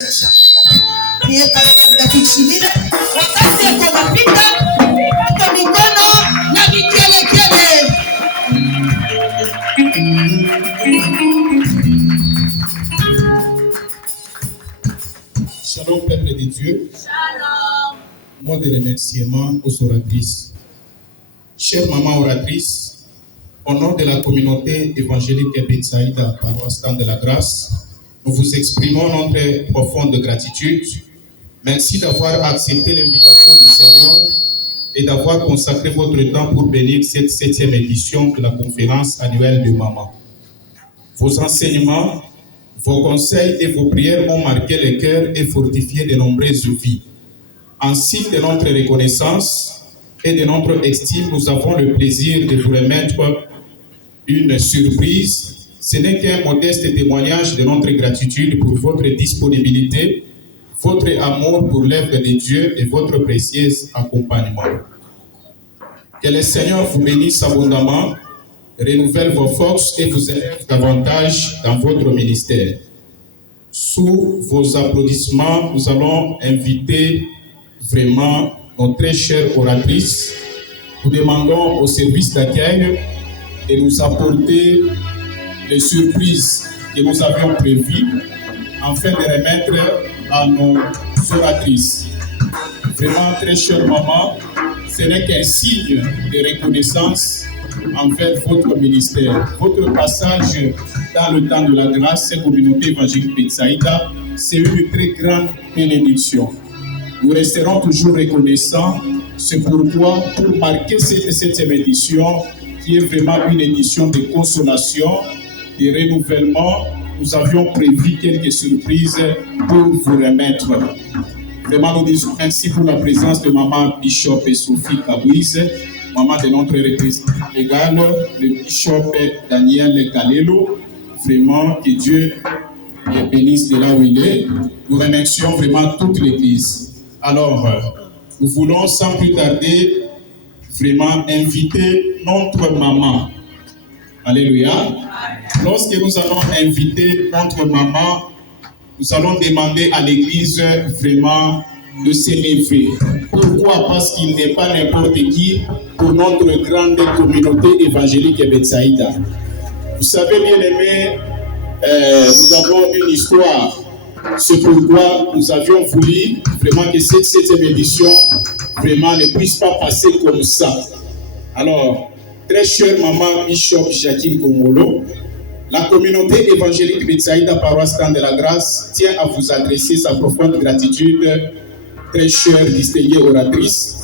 Shalom, peuple de Dieu. Shalom. Mot de remerciement aux oratrices. Chère maman oratrice, au nom de la communauté évangélique Betsaïda, paroisse Temps de la Grâce, nous vous exprimons notre profonde gratitude. Merci d'avoir accepté l'invitation du Seigneur et d'avoir consacré votre temps pour bénir cette 7e édition de la conférence annuelle de maman. Vos enseignements, vos conseils et vos prières ont marqué les cœurs et fortifié de nombreuses vies. En signe de notre reconnaissance et de notre estime, nous avons le plaisir de vous remettre une surprise. Ce n'est qu'un modeste témoignage de notre gratitude pour votre disponibilité, votre amour pour l'œuvre de Dieu et votre précieux accompagnement. Que le Seigneur vous bénisse abondamment, renouvelle vos forces et vous élève davantage dans votre ministère. Sous vos applaudissements, nous allons inviter vraiment nos très chères oratrices. Nous demandons au service d'accueil de nous apporter les surprises que nous avions prévues afin de remettre à nos oratrices. Vraiment, très chère maman, ce n'est qu'un signe de reconnaissance envers votre ministère. Votre passage dans le temps de la grâce, cette communauté évangélique Betsaïda, c'est une très grande bénédiction. Nous resterons toujours reconnaissants. C'est pourquoi, pour marquer cette 7e édition, qui est vraiment une édition de consolation, de renouvellement, nous avions prévu quelques surprises pour vous remettre. Vraiment, nous disons merci pour la présence de maman Bishop et Sophie Kabouise, maman de notre représentant légal, le Bishop Daniel Kalelo. Vraiment, que Dieu le bénisse de là où il est. Nous remercions vraiment toute l'Église. Alors, nous voulons sans plus tarder vraiment inviter notre maman. Alléluia. Lorsque nous allons inviter notre maman, nous allons demander à l'Église vraiment de s'élever. Pourquoi? Parce qu'il n'est pas n'importe qui pour notre grande communauté évangélique Betsaïda. Vous savez, bien aimés, nous avons une histoire. C'est pourquoi nous avions voulu vraiment que cette 7e édition vraiment ne puisse pas passer comme ça. Alors, très chère maman Bishop Jacqueline Kongolo, la communauté évangélique Betsaïda, paroisse Temps de la Grâce, tient à vous adresser sa profonde gratitude, très chère distinguée oratrice,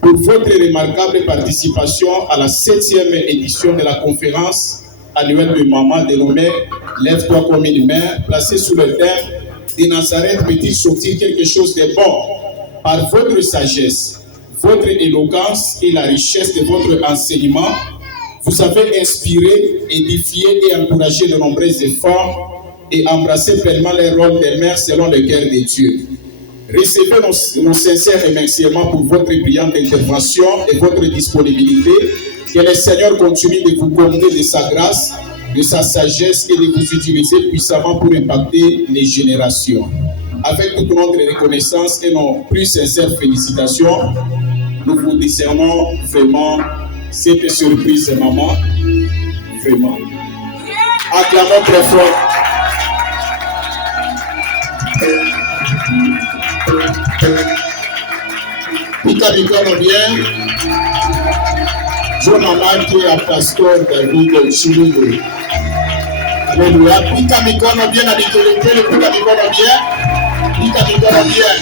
pour votre remarquable participation à la 7e édition de la conférence annuelle de maman dénommée Lève-toi comme une mère, placée sous le thème de Nazareth peut-il sortir quelque chose de bon? Par votre sagesse, votre éloquence et la richesse de votre enseignement, vous avez inspiré, édifié et encouragé de nombreux efforts et embrassé pleinement les rôles des mères selon le cœur de Dieu. Recevez nos sincères remerciements pour votre brillante intervention et votre disponibilité. Que le Seigneur continue de vous combler de sa grâce, de sa sagesse et de vous utiliser puissamment pour impacter les générations. Avec toute notre reconnaissance et nos plus sincères félicitations, nous vous discernons vraiment cette surprise, maman. Vraiment. Acclamons très fort. Pika mikono bien. Je m'amène à Pasteur David Chilungu. Alléluia. Pika mikono bien à l'autorité, pika mikono bien. Pika mikono bien.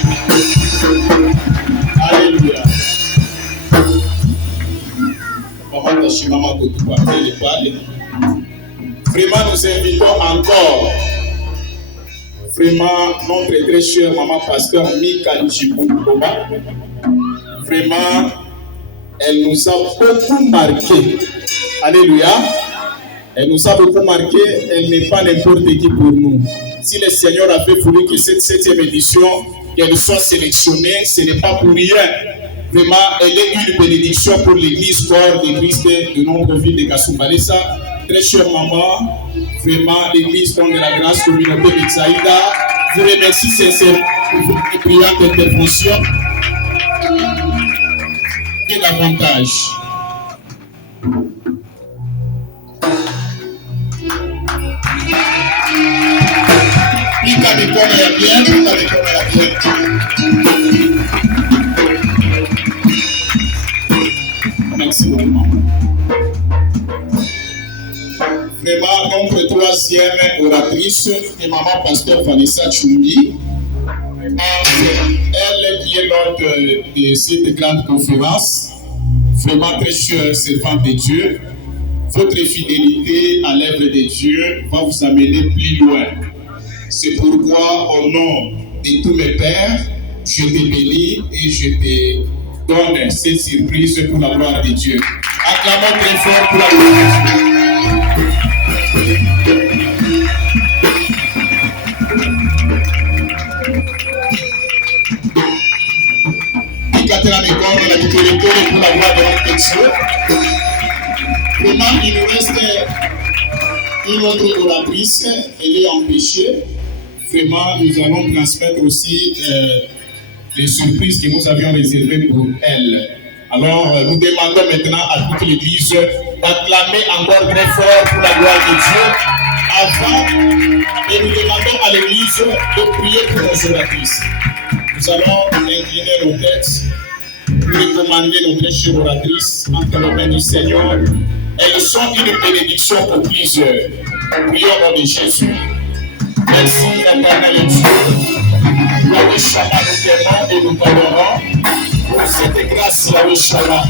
Alléluia. Maman Tachimama Kotupa, elle est pas. Vraiment, nous invitons encore vraiment notre très chère maman Pasteur Mika Djiboutoba. Vraiment, elle nous a beaucoup marqué. Alléluia. Elle nous a beaucoup marqué. Elle n'est pas n'importe qui pour nous. Si le Seigneur avait voulu que cette 7e édition, qu'elle soit sélectionnée, ce n'est pas pour rien. Vraiment, elle est une bénédiction pour l'église corps de Christ de notre ville de Kasumbalesa. Très chère maman, vraiment, l'église Temps de la Grâce, communauté Betsaïda, vous remercie sincèrement pour votre brillante intervention et davantage. Pika mikono ya bien, pika mikono ya bien. Merci beaucoup. Vraiment, notre troisième oratrice est maman pasteur Vanessa Chumbi. Elle qui est lors de cette grande conférence, vraiment précieux servant de Dieu. Votre fidélité à l'œuvre de Dieu va vous amener plus loin. C'est pourquoi, au nom de tous mes pères, je te bénis et je te donne cette surprise pour la gloire de Dieu. Acclamons très fort pour la gloire de Dieu. Pour la gloire de notre Dieu. Vraiment, il nous reste une autre oratrice, elle est empêchée. Vraiment, nous allons transmettre aussi les surprises que nous avions réservées pour elle. Alors, nous demandons maintenant à toute l'Église d'acclamer encore très fort pour la gloire de Dieu. Avant, et nous demandons à l'Église de prier pour nos oratrices. Nous allons incliner nos têtes pour recommander notre chère oratrice entre les mains du Seigneur. Elles sont une bénédiction pour plusieurs. Prions au nom de Jésus. Merci, éternel Dieu. Yahweh Shama, nous t'aimons et nous t'adorons pour cette grâce, Yahweh Shama.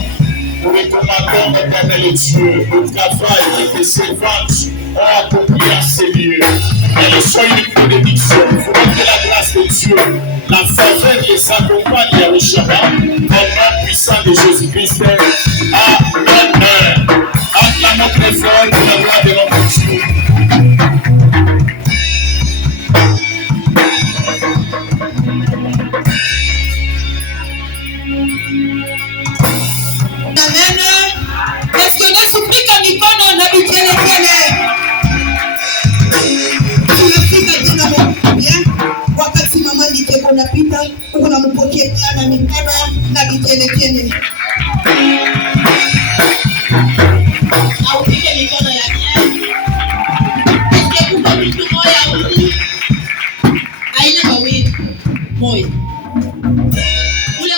Nous recommandons, éternel Dieu, le travail que tes servantes ont accompli en ces lieux. Elles sont une bénédiction. Vous mettez la grâce de Dieu. La faveur les accompagne, Yahweh Shama. Au nom puissant de Jésus-Christ. Amen. Acclamons très fort pour la gloire de notre Dieu. Unapita unampokea na mikono na vikelekele. Au pige mikono ya Yesu. Ukikupa mtu moja huku. Aina mawili. Moja. Ule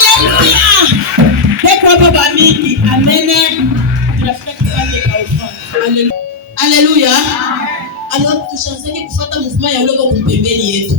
kwa baba mingi. Amen. Tunafika kipande cha ufalme. Haleluya. Alors tushanzeke kufuata mfuma ya ule kwa pembeni yetu.